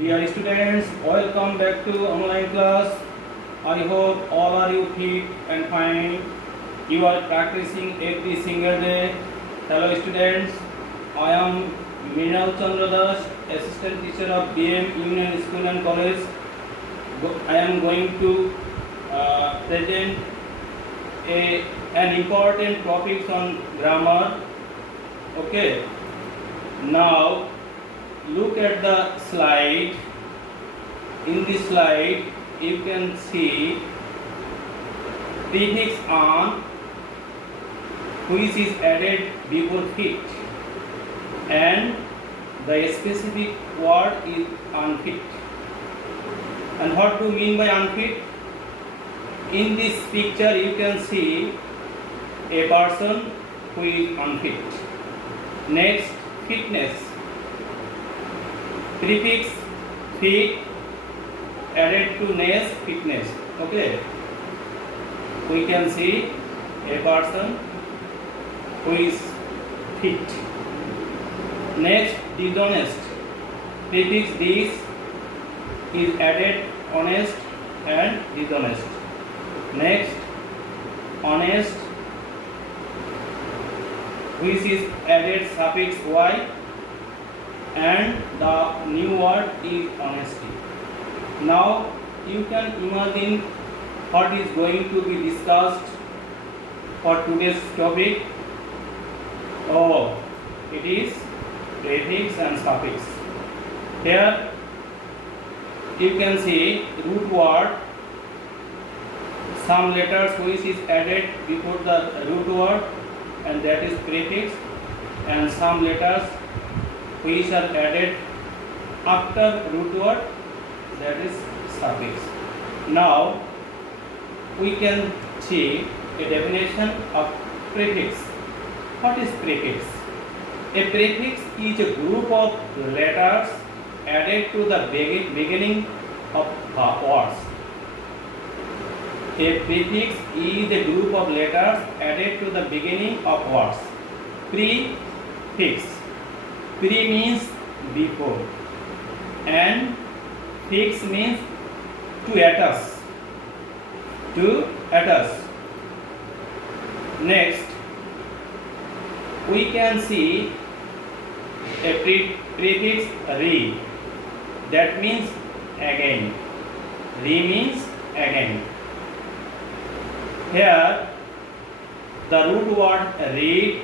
Dear students, welcome back to online class. I hope all are you fit and fine. You are practicing every single day. Hello students, I am Mrinal Chandra Das, assistant teacher of BM Union School and College. I am going to present an important topic on grammar. Okay. Now look at the slide. In this slide you can see prefix on which is added before fit and the specific word is unfit. And what do you mean by unfit? In this picture you can see a person who is unfit. Next, fitness. Prefix fit added to ness, fitness. Okay. We can see a person who is fit. Next, dishonest. Prefix dis is added honest and dishonest. Next, honest, which is added suffix y and the new word is honesty. Now you can imagine what is going to be discussed for today's topic. Oh, it is prefix and suffix. Here you can see root word, some letters which is added before the root word and that is prefix, and some letters which are added after root word, that is suffix. Now we can see a definition of prefix. What is prefix? A prefix is a group of letters added to the beginning of words. A prefix is a group of letters added to the beginning of words. Prefix. Pre means before and fix means to attach. To attach. Next, we can see a prefix re. That means again. Re means again. Here the root word read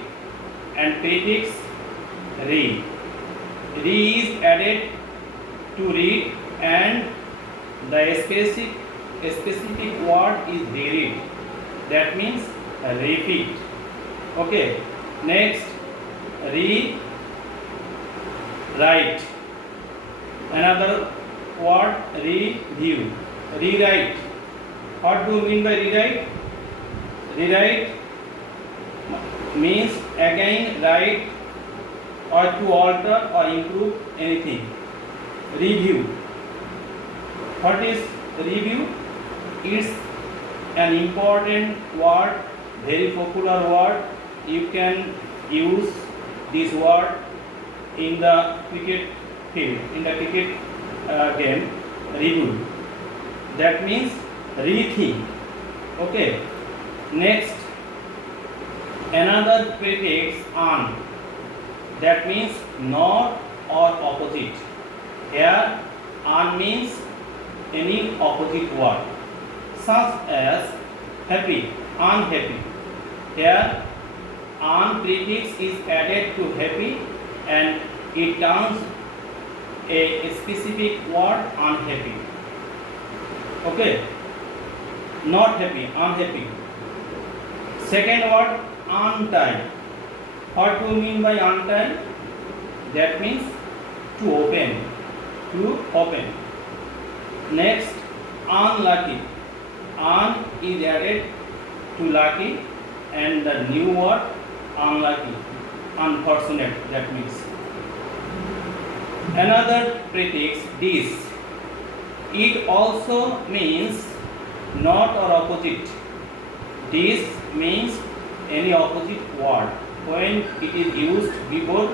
and prefix re. Re is added to read and the specific word is reread. That means repeat. Okay. Next, rewrite. Another word, review. Rewrite. What do you mean by rewrite? Rewrite means again write or to alter or improve anything. Review. What is review? It's an important word, very popular word. You can use this word in the cricket field, in the cricket game. Review. That means rethink. Okay. Next, another prefix on. That means not or opposite. Here, on means any opposite word, such as happy, unhappy. Here, on prefix is added to happy and it turns a specific word unhappy. Okay, not happy, unhappy. Second word, untie. What do you mean by untie? That means to open. To open. Next, unlucky. Un is added to lucky and the new word unlucky. Unfortunate, that means. Another prefix, dis. It also means not or opposite. Dis means any opposite word when it is used before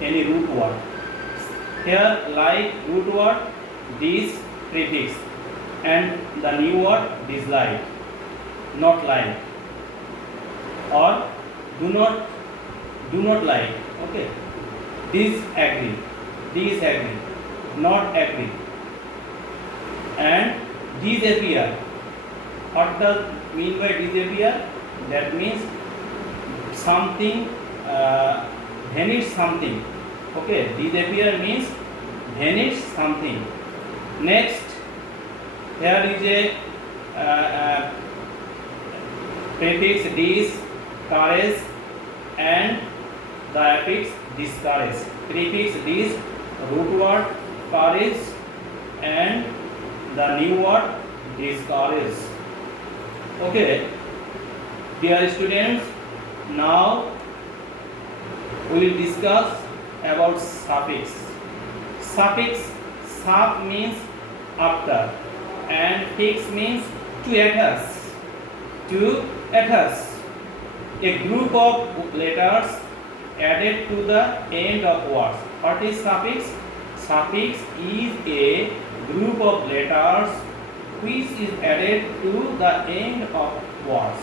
any root word. Here like root word this prefix and the new word dislike, not like, or do not like. Okay, disagree, not agree, and disappear. What does mean by disappear? That means something vanish something. Okay, disappear means vanish something. Next, here is a prefix dis, courage, and the affix discourage. Prefix dis, root word courage, and the new word discourage. Okay, dear students, now we will discuss about suffix. Suffix, sub means after, and fix means to attach. To attach. A group of letters added to the end of words. What is suffix? Suffix is a group of letters which is added to the end of words.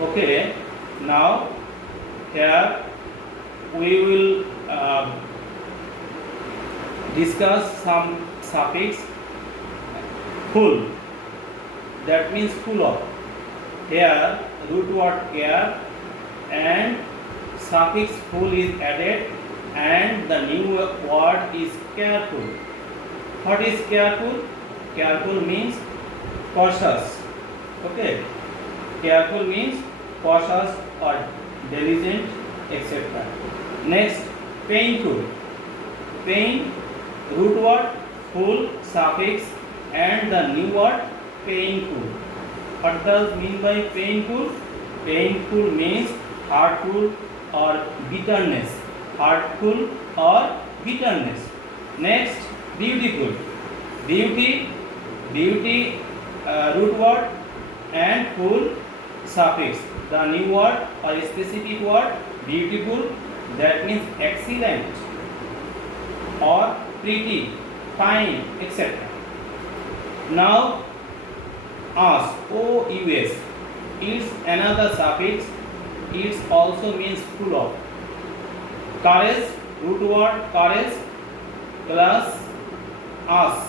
Okay, now here we will discuss some suffix. Full, that means full of. Here root word care and suffix full is added and the new word is careful. What is careful? Careful means cautious. Okay, careful means cautious or diligent, etc. Next, painful. Pain, root word full, suffix and the new word painful. What does mean by painful? Painful means hurtful or bitterness. Hurtful or bitterness. Next, beautiful. Beauty, root word and full, suffix. The new word or specific word beautiful, that means excellent or pretty, fine, etc. Now us, O-U-S, it's another suffix. It also means full of. Courage, root word courage plus us.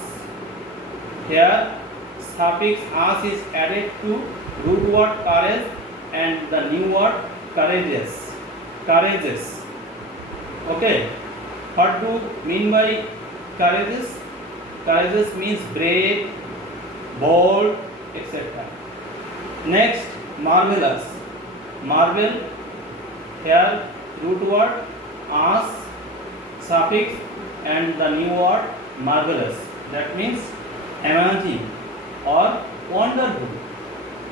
Here suffix us is added to root word courage and the new word courageous. Courageous. Okay. What do mean by courageous? Courageous means brave, bold, etc. Next, marvelous. Marvel, here root word as, suffix and the new word marvelous. That means amazing or wonderful.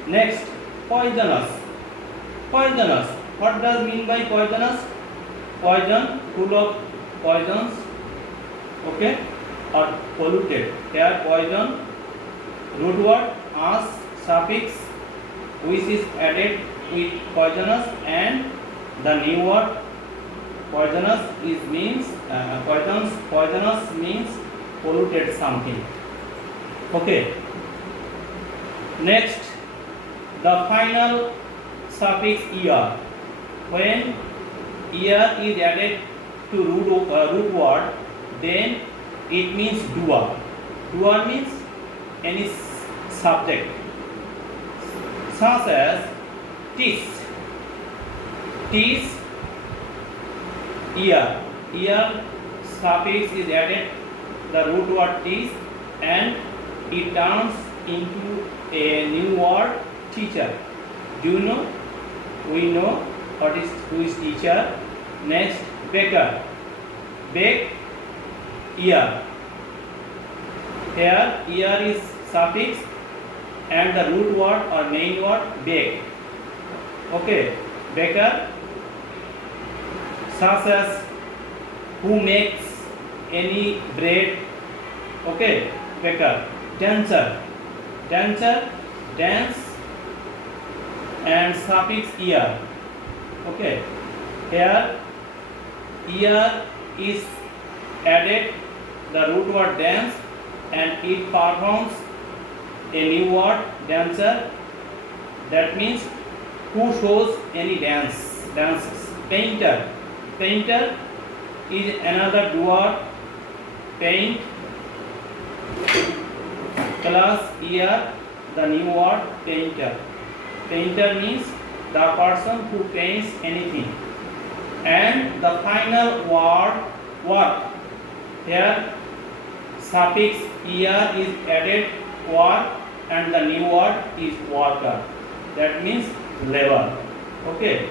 Next, poisonous. Poisonous. What does mean by poisonous? Poison, full of poisons. Okay, or polluted. Here poison, root word as, suffix which is added with poisonous and the new word poisonous is means poisonous means polluted something. Okay. Next, the final suffix er. When er is added to root word, then it means doer. Doer means any subject, such as teach, ear. Ear suffix is added the root word teach and it turns into a new word teacher. Do you know? We know what is who is teacher. Next, baker. Bake, ear. Here ear is suffix and the root word or main word bake. Okay, baker, such as who makes any bread. Okay, baker. Dancer, dance and suffix ear. Okay, here ear is added the root word dance and it performs a new word dancer. That means who shows any dances. Painter. Painter is another word. Paint plus year, the new word painter. Painter means the person who paints anything. And the final word work. Here suffix er is added, work, and the new word is worker. That means labor. Okay.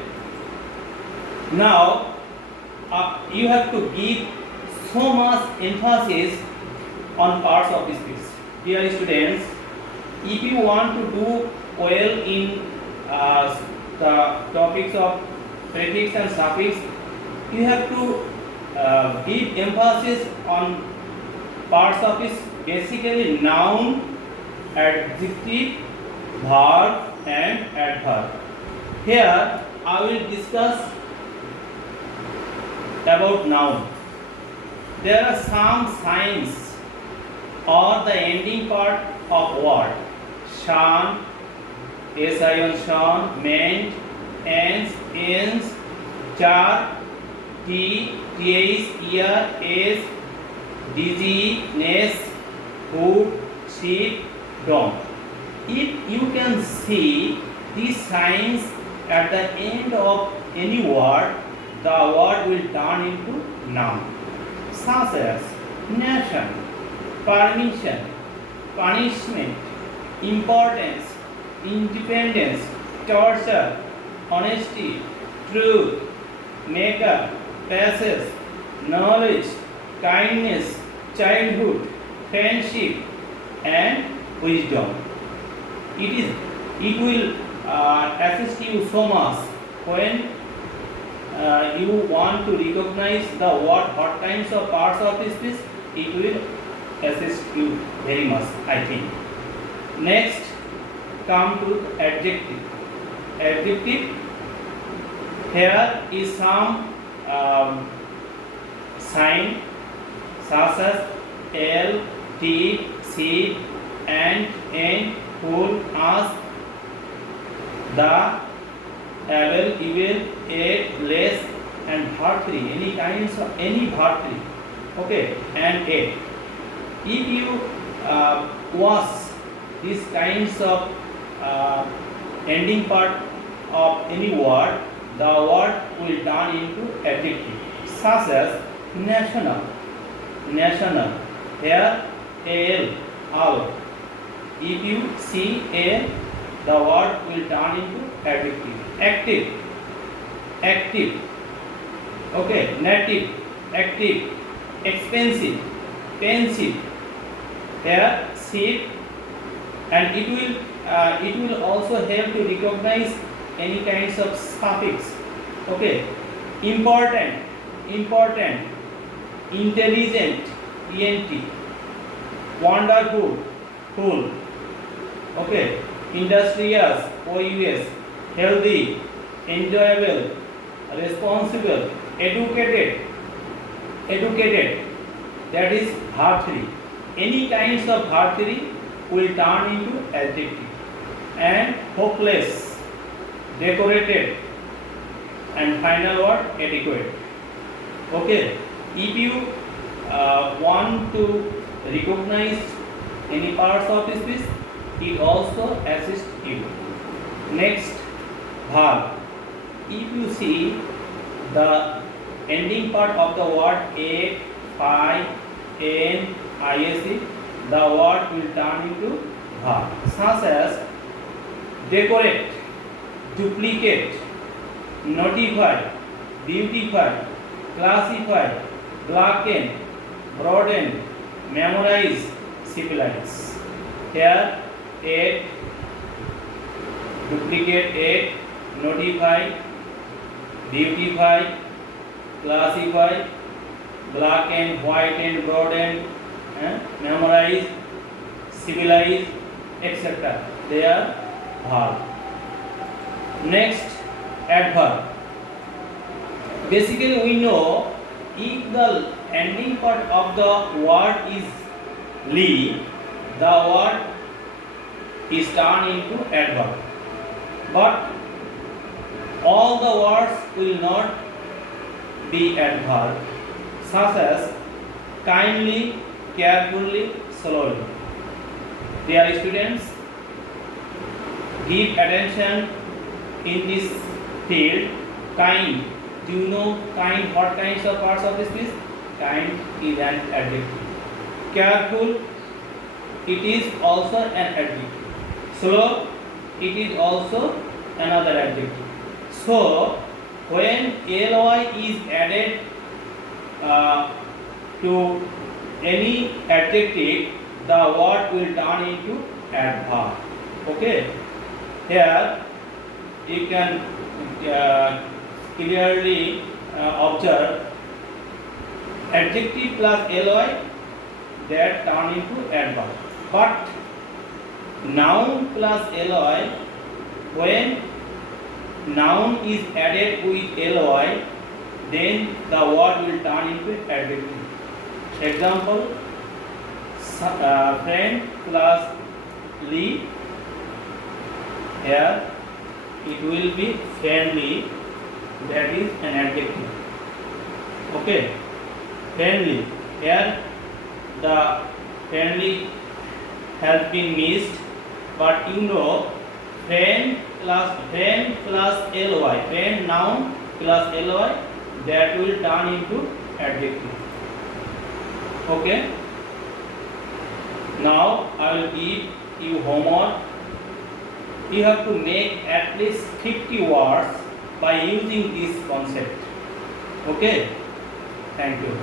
Now you have to give so much emphasis on parts of speech. Dear students, if you want to do well in the topics of prefix and suffix, you have to give emphasis on parts of speech, basically noun, adjective, verb and adverb. Here I will discuss about noun. There are some signs or the ending part of word. Shan, S-I-N, shan, meant, ends, ends, char, t, th, ear, s, dizziness, hood, sheep, dog. If you can see these signs at the end of any word, the word will turn into noun, such as nation, permission, punishment, importance, independence, torture, honesty, truth, maker, passage, knowledge, kindness, childhood, friendship, and wisdom. It will assist you so much when you want to recognize the what kinds of parts of speech. It will assist you very much, I think. Next, come to adjective. Adjective. Here is some sign such as L, T, C, and N, whole, as, the, able, evil, aid, less, and verb 3. Any kinds of any verb 3. Okay, and aid. If you watch these kinds of ending part of any word, the word will turn into adjective, such as national. National. Here, al, al. If you see a, the word will turn into adjective. Active. Active. Okay. Native. Active. Expensive. Pensive. Here, sheep. And it will also help to recognize any kinds of suffix. Okay. Important. Important. Intelligent. ENT. Wonderful. Full. Okay. Industrious. OUS. Healthy. Enjoyable. Responsible. Educated. Educated. That is verb 3. Any kinds of verb 3 will turn into adjective. And hopeless. Decorated. And final word, adequate. Okay. If you want to recognize any parts of speech, it also assists you. Next, verb. If you see the ending part of the word a, I, n, is, the word will turn into verb, such as decorate, duplicate, notify, beautify, classify, blacken, broaden, memorize, civilize. Here, aid, duplicate, aid, notify, beautify, classify, blacken, whiten, broaden, memorize, civilize, etc. They are verb. Next, adverb. Basically, we know if the ending part of the word is ly, the word is turned into adverb. But all the words will not be adverb, such as kindly, carefully, slowly. Dear students, give attention in this field. Kind. Do you know kind? What kinds of parts of this is? Kind is an adjective. Careful, it is also an adjective. Slow, it is also another adjective. So, when ly is added to any adjective, the word will turn into adverb. Okay. Here you can clearly observe adjective plus ly that turn into adverb. But noun plus ly, when noun is added with ly, then the word will turn into adjective. Example, friend plus ly, here it will be friendly, that is an adjective. Okay, friendly, here the friendly has been missed, but you know friend plus ly, friend noun plus ly, that will turn into adjective. Okay, now I will give you homework. You have to make at least 50 words by using this concept. Okay, thank you.